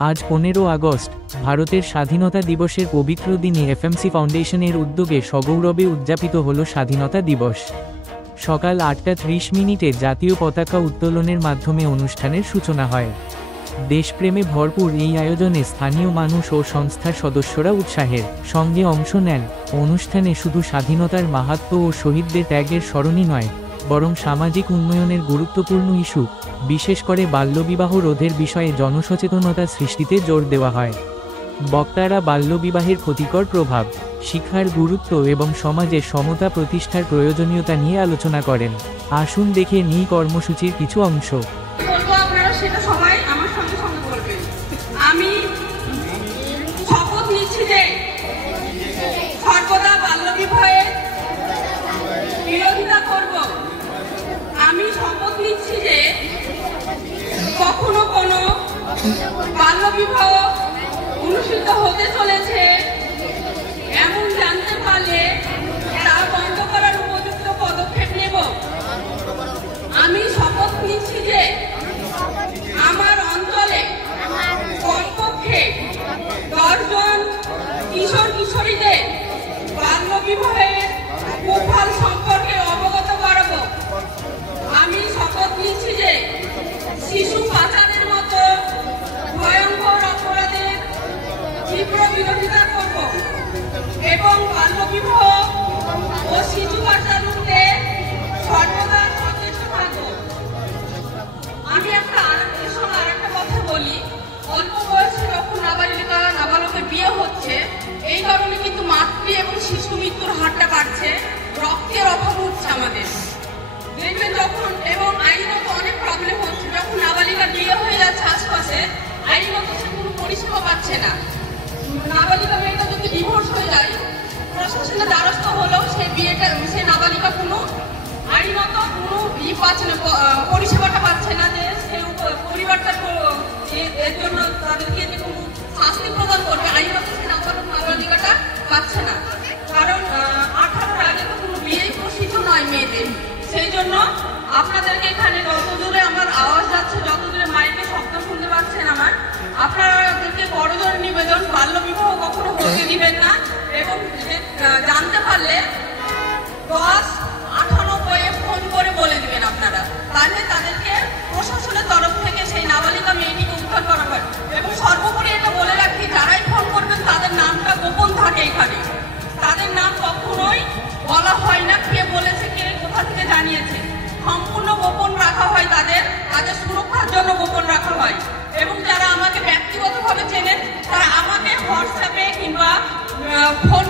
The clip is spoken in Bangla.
আজ 15 আগস্ট ভারতের স্বাধীনতা দিবসের পবিত্র দিনে এফএমসি ফাউন্ডেশনের উদ্যোগে সগৌরবে উদযাপিত হল স্বাধীনতা দিবস। সকাল 8:30 জাতীয় পতাকা উত্তোলনের মাধ্যমে অনুষ্ঠানের সূচনা হয়। দেশপ্রেমে ভরপুর এই আয়োজনে স্থানীয় মানুষ ও সংস্থার সদস্যরা উৎসাহের সঙ্গে অংশ নেন। অনুষ্ঠানে শুধু স্বাধীনতার মাহাত্ম্য ও শহীদদের ত্যাগের স্মরণই নয়, বরং সামাজিক উন্নয়নের গুরুত্বপূর্ণ ইস্যু, বিশেষ করে বাল্যবিবাহ রোধের বিষয়ে জনসচেতনতা সৃষ্টিতে জোর দেওয়া হয়। বক্তারা বাল্যবিবাহের ক্ষতিকর প্রভাব, শিক্ষার গুরুত্ব এবং সমাজে সমতা প্রতিষ্ঠার প্রয়োজনীয়তা নিয়ে আলোচনা করেন। আসুন দেখে নিই কর্মসূচির কিছু অংশ। আমি শপথ নিচ্ছি যে সর্বদা বাল্যবিবাহের বিরোধিতা করব। আমি শপথ নিচ্ছি যে কখনো কোনো বাল্যবিবাহ অনুষ্ঠিত হতে চলেছে এমন জানতে পারলে তা বন্ধ করার উপযুক্ত পদক্ষেপ নেব। আমি শপথ নিচ্ছি যে আমার অঞ্চলে কমপক্ষে 10 জন কিশোর কিশোরীদের বাল্যবিবাহের কুফল সম্পর্কে অবগত করাবো। আমি শপথ নিচ্ছি যে শিশু পাচারের মতো ভয়ঙ্কর অপরাধের তীব্র বিরোধিতা করব এবং বাল্যবিবাহ ও শিশু পাচার রুখতে সর্বদা সচেষ্ট থাকব। আমি আরেকটা কথা বলি, অল্প বয়সে যখন নাবালকের বিয়ে হচ্ছে, এই কারণে কিন্তু মাতৃ এবং শিশু মৃত্যুর হারটা বাড়ছে, রক্তের অভাব হচ্ছে আমাদের দেখবেন যখন, এবং আইনত অনেক প্রবলেম হচ্ছে। যখন নাবালিকার বিয়ে হয়ে যাচ্ছে আশপাশে, আইনত সে কোনো পরিষেবা পাচ্ছে না। নাবালিকা মেয়েটা যদি ডিভোর্স হয়ে যায়, প্রশাসনের দ্বারস্থ হলেও সে নাবালিকা কোনো আইনত কোনো পাচ্ছে না, পরিষেবাটা পাচ্ছে না, যে সে পরিবারটা এর জন্য তাদেরকে যে কোনো শাস্তি প্রদান করবে, আইনত সে নাবালিকাটা পাচ্ছে না। কারণ 18-র আগে তো কোনো বিয়েই প্রসিদ্ধ নয় মেয়েদের। সেই জন্য আপনাদেরকে এখানে যত দূরে আমার আওয়াজ যাচ্ছে, যত দূরে মাইকে শব্দ শুনতে পাচ্ছেন আমার, আপনাদেরকে বড়জোর নিবেদন, বাল্যবিবাহ কখনো হতে দিবেন না এবং জানতে পারলে 10-98 ফোন করে বলে দিবেন আপনারা, তাহলে তাদেরকে প্রশাসনের তরফ থেকে সেই নাবালিকা মেয়েটিকে উদ্ধার করা হয়। এবং সর্বোপরি এটা বলে রাখি, যারাই ফোন করবেন তাদের নামটা গোপন থাকে। এখানে তাদের নাম কখনোই বলা হয় না, কে বলেছে, কে কোথা থেকে জানিয়েছে, সম্পূর্ণ গোপন রাখা হয়। তাদের সুরক্ষার জন্য গোপন রাখা হয়। এবং যারা আমাকে ব্যক্তিগতভাবে চেনেন, তারা আমাকে হোয়াটসঅ্যাপে কিংবা ফোন